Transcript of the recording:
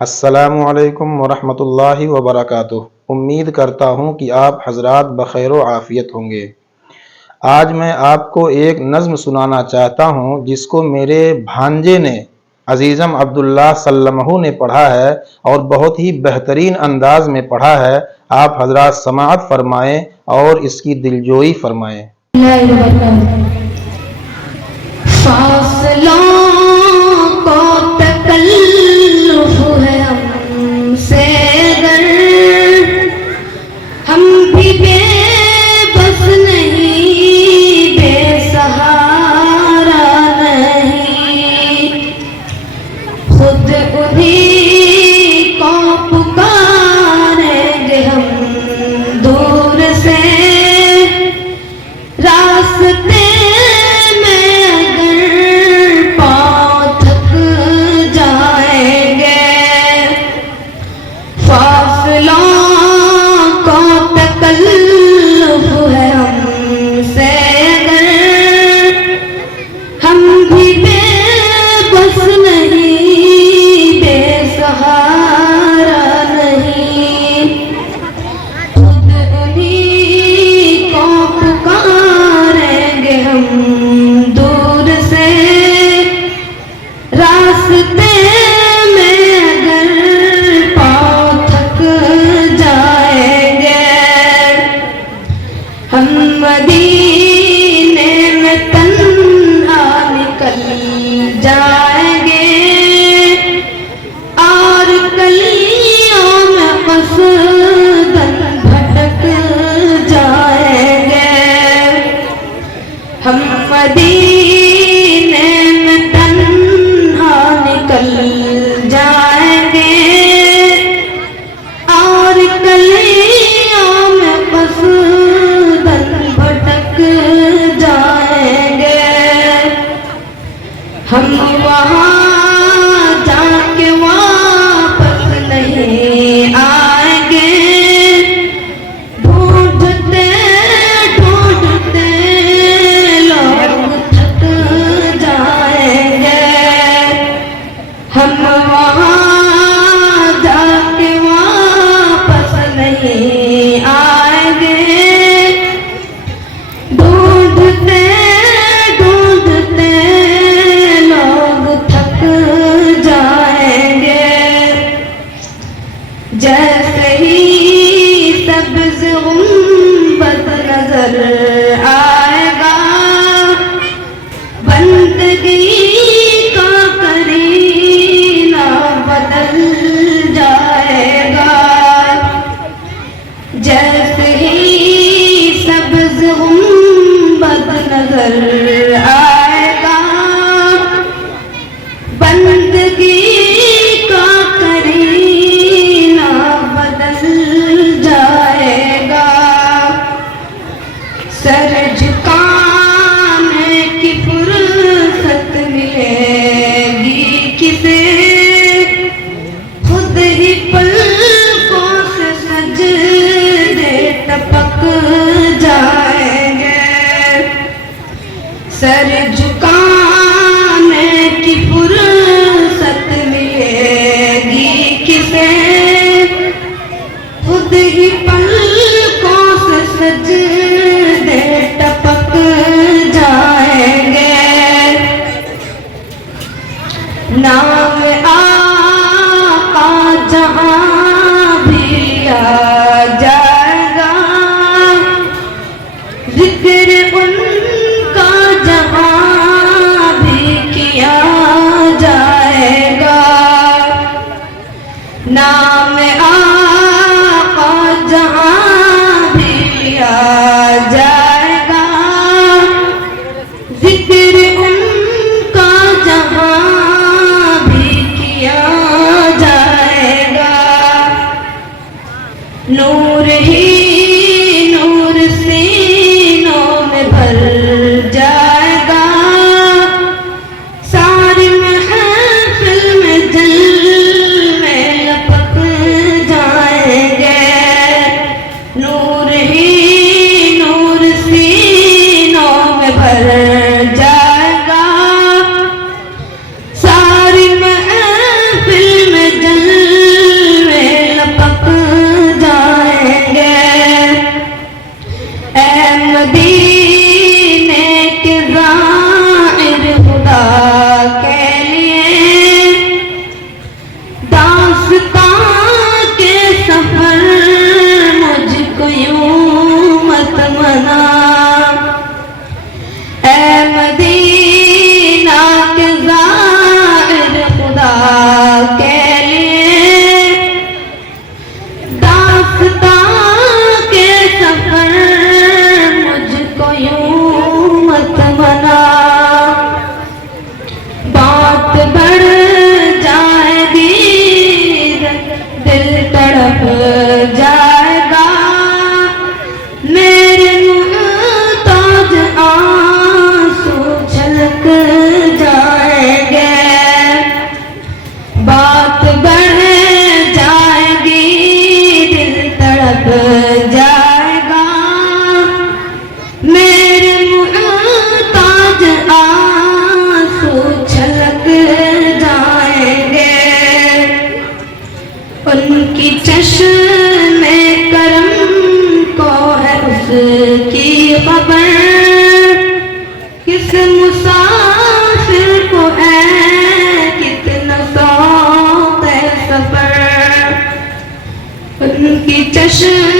अस्सलामु अलैकुम वरहमतुल्लाहि वबरकातुह। उम्मीद करता हूँ कि आप हजरात बखैर व आफियत होंगे। आज मैं आपको एक नज़्म सुनाना चाहता हूँ जिसको मेरे भांजे ने अजीज़म अब्दुल्ला सल्लमहू ने पढ़ा है और बहुत ही बेहतरीन अंदाज में पढ़ा है। आप हजरात समाअत फरमाएं और इसकी दिलजोई फरमाएं। फासलों को तकल्लुफ है हमसे, अगर हम भी बेबस नहीं, बेसहारा नहीं, खुद उन्हीं को पुकारेंगे हम दूर से, रास्ते मदीने में तन्हा निकल जाएंगे और गलियों में कसदन भटक जाएंगे। हम मदीने में तन्हा निकल जाएंगे और गलियों में कसदन जाएंगे। हम वहाँ जाके वापस नहीं आएंगे, ढूंढते ढूंढते लोग थक जाएंगे। हम वहाँ जाके वापस नहीं आएंगे, ढूंढते ढूंढते लोग थक जाएंगे। जैसे ही सब्ज़ गुंबद नजर आएगा, बंदगी का करीना बदल जाएगा। जैसे ही सब्ज़ गुंबद नजर आएगा, बंदगी का करीना बदल जाएगा। सर झुकाने की फुर्सत मिलेगी किसे, खुद ही पलकों से सजदे टपक जाएंगे। सर झुकाने की फुर्सत मिलेगी किसे, खुद ही पलकों से सजदे टपक जाएंगे। नाम आका जहाँ भी लिया जाएगा, जिक्र उनका जहाँ भी किया जाएगा। नाम आका जहाँ भी लिया जाएगा, जिक्र उनका जहाँ भी किया जाएगा। नूर ही नूर सीनों में भर जाएगा, सारी महफिल में जलवे लपक जाएंगे। नूर ही नूर सीनों में भर जाएगा, सारी महफिल में जल जश्न